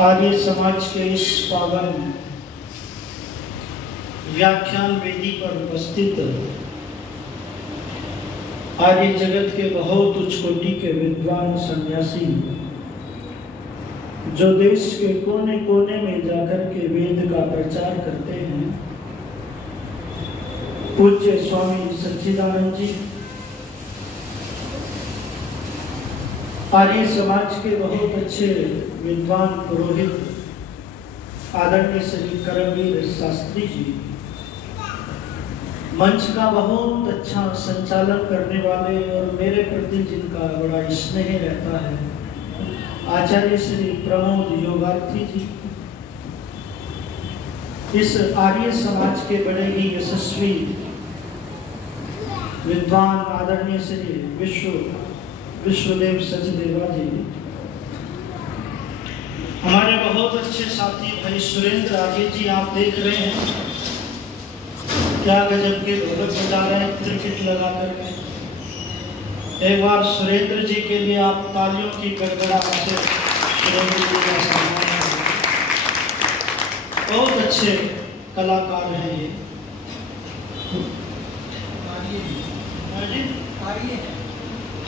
आर्य समाज के इस पावन व्याख्यान वेदी पर उपस्थित आर्य जगत के बहुत उच्च कोटि के विद्वान सन्यासी जो देश के कोने कोने में जाकर के वेद का प्रचार करते हैं, पूज्य स्वामी सच्चिदानंद जी, आर्य समाज के बहुत अच्छे विद्वान पुरोहित आदरणीय श्री करमवीर शास्त्री जी, मंच का बहुत अच्छा संचालन करने वाले और मेरे प्रति जिनका बड़ा स्नेह रहता है, आचार्य श्री प्रमोद योगार्थी जी, इस आर्य समाज के बड़े ही यशस्वी विद्वान आदरणीय श्री विश्वदेव सचदेवा जी, हमारे बहुत अच्छे साथी भाई सुरेंद्र आर्य जी, आप देख रहे हैं क्या गजब के ढोलक बजा रहे हैं त्रिकिट लगा करके। एक बार सुरेंद्र जी के लिए आप तालियों की गड़गड़ाहट से सुरेंद्र जी का सम्मान करें। बहुत अच्छे कलाकार हैं ये।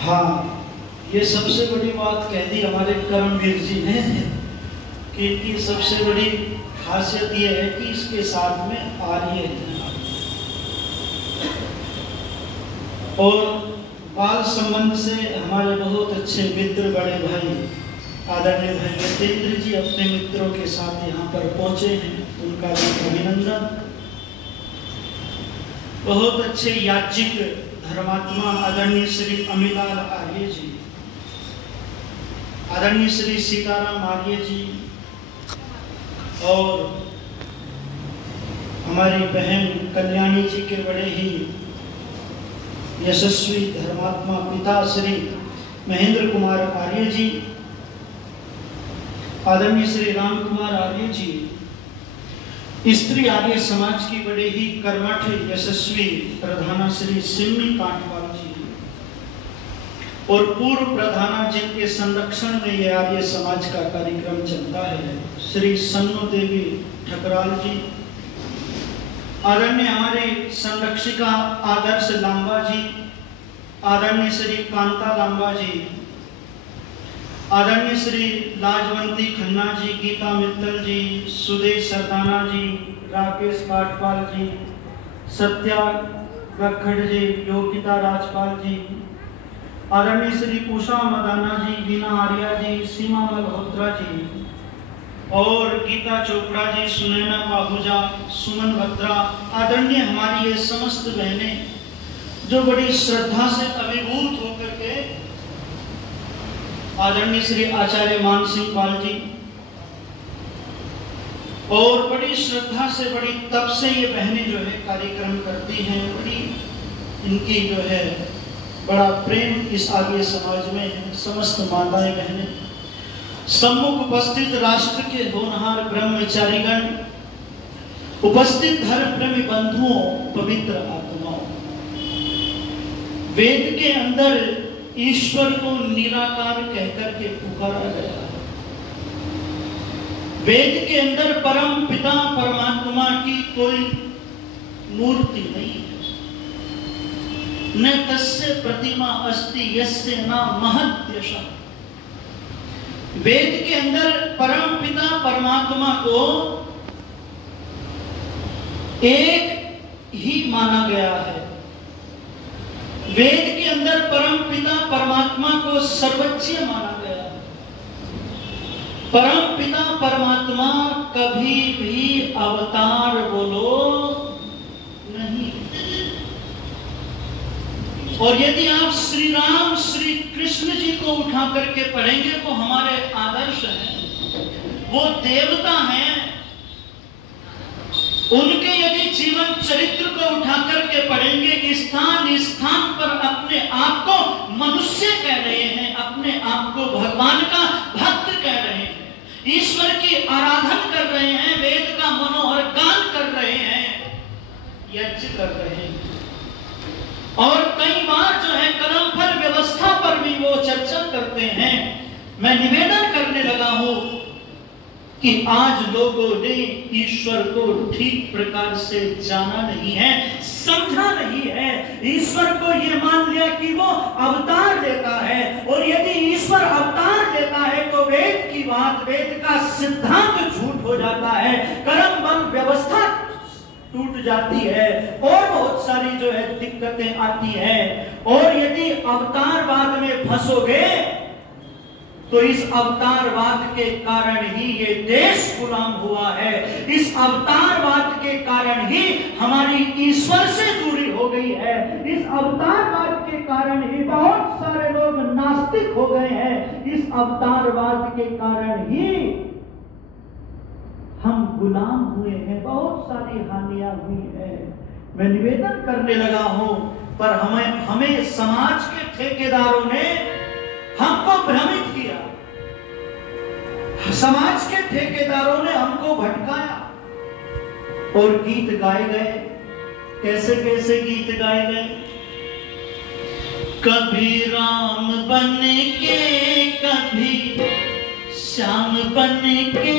हाँ, ये सबसे बड़ी बात कह दी हमारे करमवीर जी ने कि इनकी सबसे बड़ी खासियत ये है कि इसके साथ में आर्य है। और बाल संबंध से हमारे बहुत अच्छे मित्र बड़े भाई आदरणीय भाई यतेंद्र जी अपने मित्रों के साथ यहाँ पर पहुंचे हैं, उनका भी अभिनंदन। बहुत अच्छे याज्ञिक धर्मात्मा आदरणीय श्री अमिलाल आर्य जी, आदरणीय श्री सीताराम आर्य जी, और हमारी बहन कल्याणी जी के बड़े ही यशस्वी धर्मात्मा पिता श्री महेंद्र कुमार आर्य जी, आदरणीय श्री राम कुमार आर्य जी, स्त्री आर्य समाज की बड़े ही कर्मठ यशस्वी प्रधाना श्री सिम्मी कांठपाल जी, और पूर्व प्रधाना जिनके संरक्षण में यह आर्य समाज का कार्यक्रम चलता है श्री सन्नो देवी ठकराल जी, आदरणीय हमारे संरक्षिका आदर्श लांबा जी, आदरणीय श्री कांता लांबा जी, आदरणीय श्री लाजवंती खन्ना जी, गीता मित्तल जी, सुदेश सरदाना जी, राकेश काटपाल जी, सत्या गखड़ जी, योगिता राजपाल जी, आदरणीय श्री उषा मदाना जी, वीना आर्या जी, सीमा मल्होत्रा जी, और गीता चोपड़ा जी, सुनैना बाहुजा, सुमन भद्रा, आदरणीय हमारी ये समस्त बहनें जो बड़ी श्रद्धा से अभिभूत होकर के, आदरणीय श्री आचार्य मान सिंह पाल जी, और बड़ी श्रद्धा से बड़ी तप से ये बहनें जो है कार्यक्रम करती हैं, बड़ी इनकी जो है बड़ा प्रेम इस आर्य समाज में है। समस्त माताएं बहनें, सम्मुख उपस्थित राष्ट्र के होनहार ब्रह्मचारीगण, उपस्थित धर्म प्रेमी बंधुओं, पवित्र आत्माओं, वेद के अंदर ईश्वर को निराकार कहकर के पुकारा गया है। वेद के अंदर परम पिता परमात्मा की कोई मूर्ति नहीं है, न तस्य प्रतिमा अस्ति यस्य न महत्यशः। वेद के अंदर परम पिता परमात्मा को एक ही माना गया है। वेद के अंदर परम पिता परमात्मा को सर्वोच्च माना गया है। परम पिता परमात्मा कभी भी अवतार बोलो नहीं। और यदि आप श्री राम श्री कृष्ण जी को उठा करके पढ़ेंगे वो हमारे आदर्श हैं, वो देवता हैं। उनके यदि जीवन चरित्र को उठा करके पढ़ेंगे, स्थान स्थान पर अपने आप को मनुष्य कह रहे हैं, अपने आप को भगवान का भक्त कह रहे हैं, ईश्वर की आराधना कर रहे हैं, वेद का मनोहर गान कर रहे हैं, यज्ञ कर रहे हैं। और कई बार जो है कर्मफल व्यवस्था पर भी वो चर्चा करते हैं। मैं निवेदन करने लगा हूं कि आज लोगों ने ईश्वर को ठीक प्रकार से जाना नहीं है, समझा नहीं है। ईश्वर को ये मान लिया कि वो अवतार लेता है, और यदि ईश्वर अवतार लेता है तो वेद की बात, वेद का सिद्धांत झूठ हो जाता है, कर्म बंध व्यवस्था टूट जाती है, और बहुत सारी जो है दिक्कतें आती हैं। और यदि अवतारवाद में फंसोगे तो इस अवतारवाद के कारण ही ये देश गुलाम हुआ है, इस अवतारवाद के कारण ही हमारी ईश्वर से दूरी हो गई है, इस अवतारवाद के कारण ही बहुत सारे लोग नास्तिक हो गए हैं, इस अवतारवाद के कारण ही हम गुलाम हुए हैं, बहुत सारी हानियां हुई है। मैं निवेदन करने लगा हूं, पर हमें समाज के ठेकेदारों ने हमको भ्रमित किया, समाज के ठेकेदारों ने हमको भटकाया, और गीत गाए गए। कैसे कैसे गीत गाए गए? कभी राम बन के, कभी श्याम बन के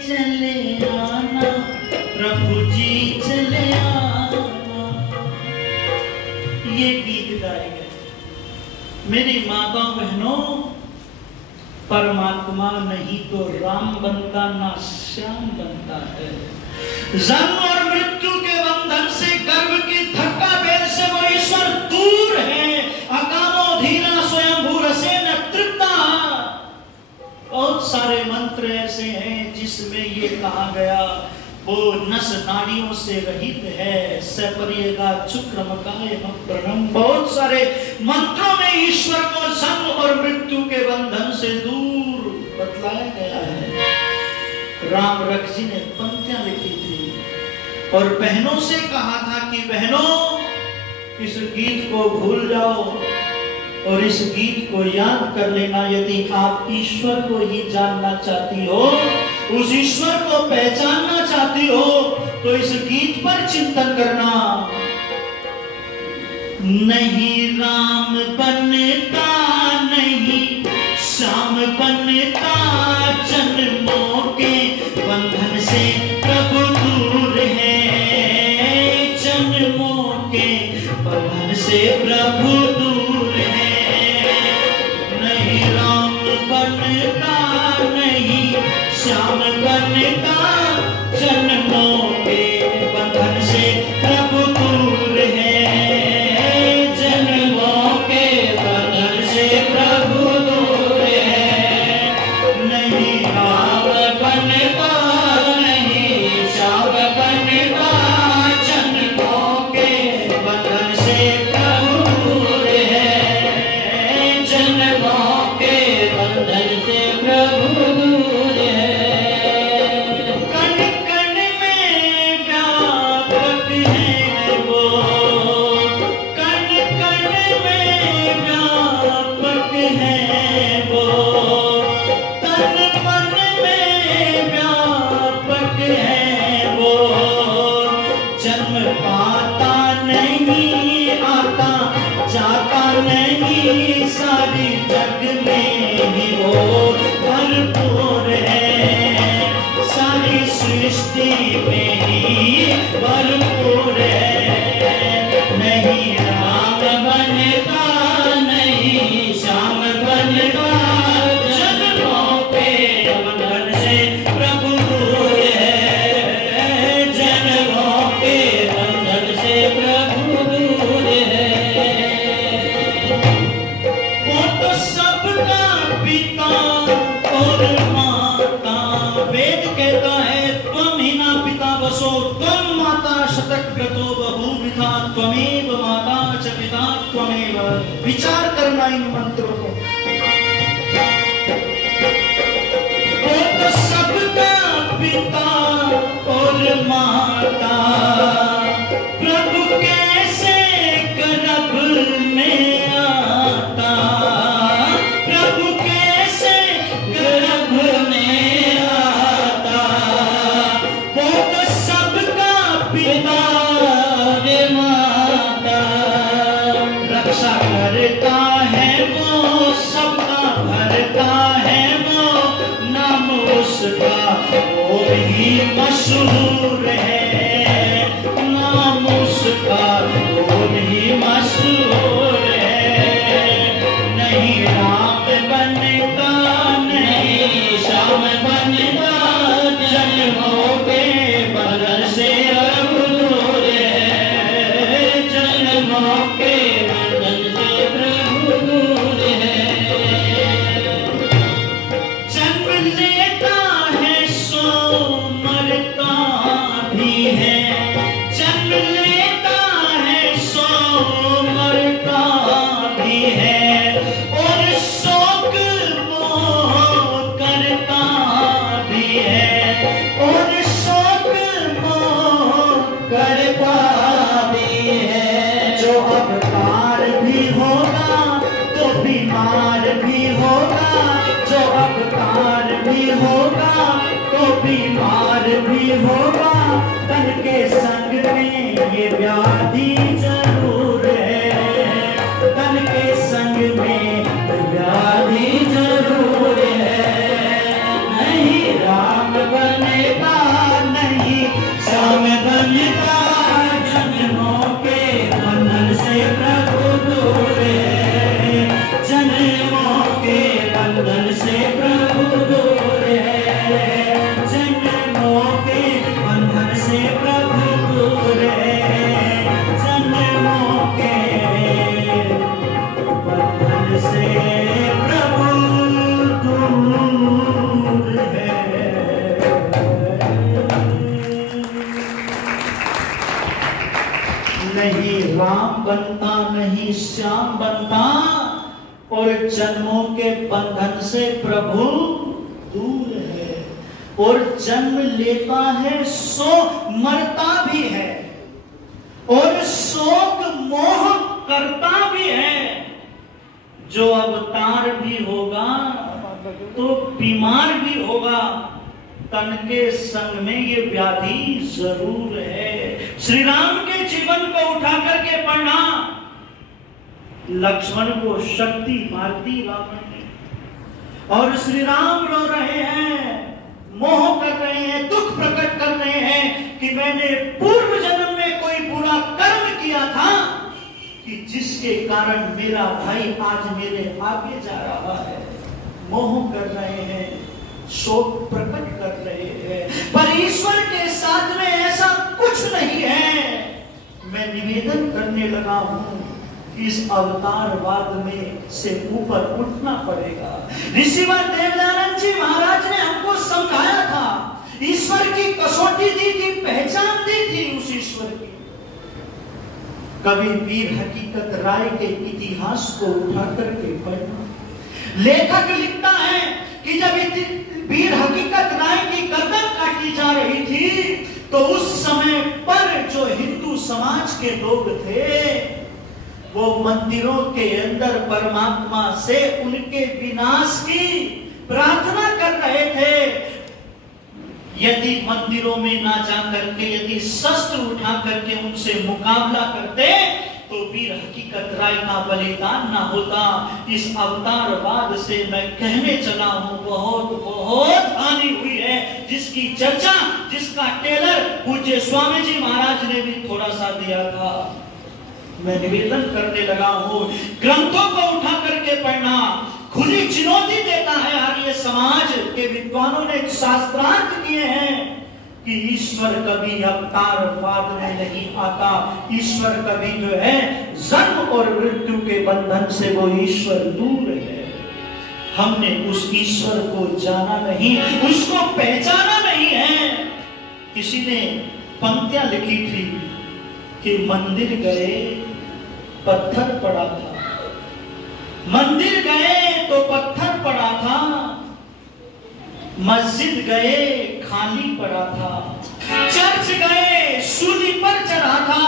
चले आना, प्रभु जी चले आना, ये गीत गाए गए। मेरी माताओं बहनों, परमात्मा नहीं तो राम बनता ना श्याम बनता है। जन्म और मृत्यु के बंधन से, गर्भ की धक्का बेल से वो ईश्वर दूर है। अकामो धीरा स्वयंभू रसेन तृप्ता। बहुत सारे मंत्र ऐसे हैं जिसमें ये कहा गया वो नस नाड़ियों से रहित है, सपरिएगा चुक्रमकाय प्रणम। बहुत सारे मंत्रों में ईश्वर को जन्म और मृत्यु के बंधन से दूर बतलाया गया है। राम रख जी ने पंक्तियां लिखी थी और बहनों से कहा था कि बहनों, इस गीत को भूल जाओ और इस गीत को याद कर लेना। यदि आप ईश्वर को ही जानना चाहती हो, उस ईश्वर को पहचानना चाहती हो, तो इस गीत पर चिंतन करना। नहीं राम बनता, नहीं श्याम बनता, जन्मों के बंधन से प्रभु दूर है, जन्मों के बंधन से प्रभु दूर है। नहीं राम बनता, नहीं श्याम बनता, जन्मों के बंधन से प्रभु दूर है, जन्मों के बंधन से प्रभु दूर है। नहीं राम बनता, नहीं श्याम बनता, जन्मों के बंधन से प्रभु दूर है, जन्मों के बंधन से प्रभु दूर है। कण कण में व्यापक है वो, कण कण में व्यापक है वो, तन मन में व्यापक है वो। जन्म पाता नहीं, आता जाता नहीं, सारी जग में ही वो भरपूर है, सारी सृष्टि में ही भरपूर है। नहीं राम बनता, नहीं श्याम बनता, जन्मों के बंधन से प्रभु दूर है, जन्मों के बंधन से प्रभु दूर है। वो तो सबका पिता और माता, वेद कहता है त्वम ही ना पिता वसो, त्वम माता शतक्रतो बहुविधा, त्वमेव माता च पिता त्वमेव। विचार करना इन मंत्रों को। वो तो सबका पिता और माता, प्रभु कैसे गर्भ में आता, प्रभु कैसे गर्भ में आता। वो तो सबका पिता और माता, रक्षा करता है वो, सबका भरता है वो, नाम उसका अवतार भी होगा तो बीमार भी होगा, तन के संग में ये व्याधि जरूर है, तन के संग में व्याधि जरूर है। नहीं राम बनेगा, नहीं श्याम बनेगा, जन्मों के बंधन से प्रभु दूर है, जन्मों के बंधन से प्रभु दूर है, जन्मों के बंधन से प्रभु दूर है, जन्मों के बंधन से प्रभु दूर है। नहीं राम बनता, नहीं श्याम बनता, और जन्मों के बंधन से प्रभु दूर है। और जन्म लेता है सो मरता भी है, और शोक मोह करता भी है। जो अवतार भी होगा तो बीमार भी होगा, तन के संग में ये व्याधि जरूर है। श्री राम के जीवन को उठा करके पढ़ना, लक्ष्मण को शक्ति मारती रावण ने, और श्री राम रो रहे हैं, मोह कर रहे हैं, दुख प्रकट कर रहे हैं कि मैंने पूर्व जन्म में कोई बुरा कर्म किया था कि जिसके कारण मेरा भाई आज मेरे आगे जा रहा है। मोह कर रहे हैं, शोक प्रकट कर रहे हैं, पर ईश्वर के साथ में ऐसा कुछ नहीं है। मैं निवेदन करने लगा हूं, इस अवतारवाद में से ऊपर उठना पड़ेगा। ऋषिवर देवदानंद जी महाराज ने हमको समझाया था, ईश्वर की कसौटी दी थी, पहचान दी थी उस ईश्वर की। कभी वीर हकीकत राय के इतिहास को उठा करके पढ़ना। लेखक लिखता है कि जब वीर हकीकत राय की गर्दन काटी जा रही थी तो उस समय पर जो हिंदू समाज के लोग थे वो मंदिरों के अंदर परमात्मा से उनके विनाश की प्रार्थना कर रहे थे। यदि मंदिरों में ना जा करके यदि शस्त्र उठा करके उनसे मुकाबला करते तो वीर हकीकत राय का बलिदान ना होता। इस अवतारवाद से मैं कहने चला हूं, बहुत बहुत हानि हुई है, जिसकी चर्चा, जिसका टेलर पूज्य स्वामी जी महाराज ने भी थोड़ा सा दिया था। मैं निवेदन करने लगा हूं, ग्रंथों को उठा करके पढ़ना। खुली चुनौती देता है आर्य समाज के विद्वानों ने शास्त्रार्थ किए हैं कि ईश्वर कभी अवतारवाद में नहीं आता। ईश्वर कभी जो है जन्म और मृत्यु के बंधन से वो ईश्वर दूर है। हमने उस ईश्वर को जाना नहीं, उसको पहचाना नहीं है। किसी ने पंक्तियां लिखी थी कि मंदिर गए पत्थर पड़ा था, मंदिर गए तो पत्थर पड़ा था, मस्जिद गए खाली पड़ा था, चर्च गए सूली पर चढ़ा था,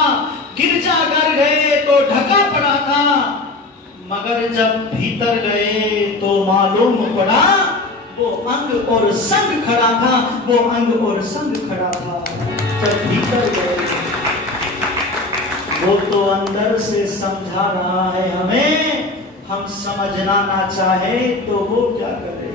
गिरजाघर गए तो ढका पड़ा था, मगर जब भीतर गए तो मालूम पड़ा वो अंग और संग खड़ा था, वो अंग और संग खड़ा था। जब भीतर गए वो तो अंदर से समझा रहा है हमें, हम समझना ना चाहे तो वो क्या करे।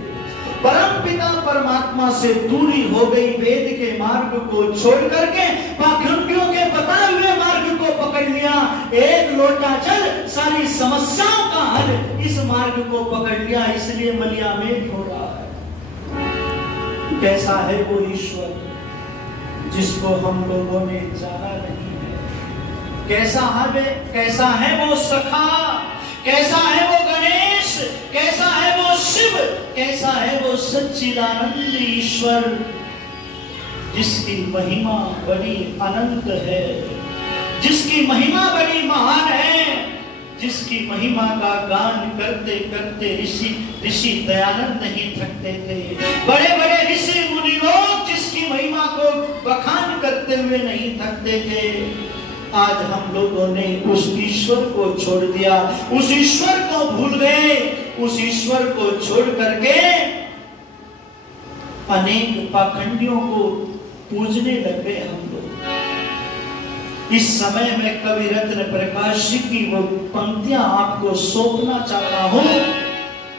परम पिता परमात्मा से दूरी हो गई, वेद के मार्ग को छोड़ करके पाखंडियों के बताए हुए मार्ग को पकड़ लिया। एक लोटा जल सारी समस्याओं का हल, इस मार्ग को पकड़ लिया, इसलिए मलियामेट हो रहा है। कैसा है वो ईश्वर जिसको हम लोगों ने जाना नहीं है? कैसा है वो सखा, कैसा है वो गणेश, कैसा है वो शिव, कैसा है वो सच्चिदानंद ईश्वर जिसकी महिमा बड़ी अनंत है, जिसकी महिमा बड़ी महान है, जिसकी महिमा का गान करते करते ऋषि दयानंद नहीं थकते थे। बड़े बड़े ऋषि मुनि लोग जिसकी महिमा को बखान करते हुए नहीं थकते थे। आज हम लोगों ने उस ईश्वर को छोड़ दिया, उस ईश्वर को भूल गए, उस ईश्वर को छोड़ करके अनेक पाखंडियों को पूजने लग गए हम लोग। इस समय में कवि रत्न प्रकाश जी की वो पंक्तियां आपको सौंपना चाहता हूं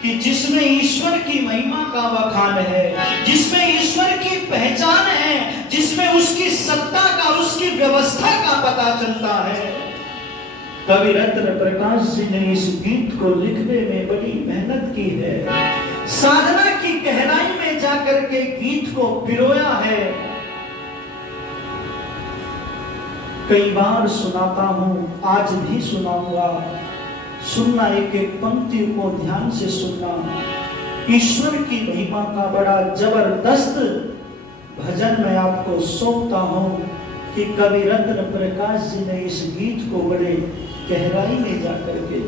कि जिसमें ईश्वर की महिमा का बखान है, जिसमें ईश्वर की पहचान है, जिसमें उसकी सत्ता का, उसकी व्यवस्था का पता चलता है। कवि रत्न प्रकाश जी ने इस गीत को लिखने में बड़ी मेहनत की है, साधना की गहराई में जाकर के गीत को पिरोया है। कई बार सुनाता हूं, आज भी सुनाऊंगा। सुनना, एक एक पंक्ति को ध्यान से सुनना। ईश्वर की महिमा का बड़ा जबरदस्त भजन मैं आपको सौंपता हूं कि कवि रत्न प्रकाश जी ने इस गीत को बड़े गहराई में जाकर के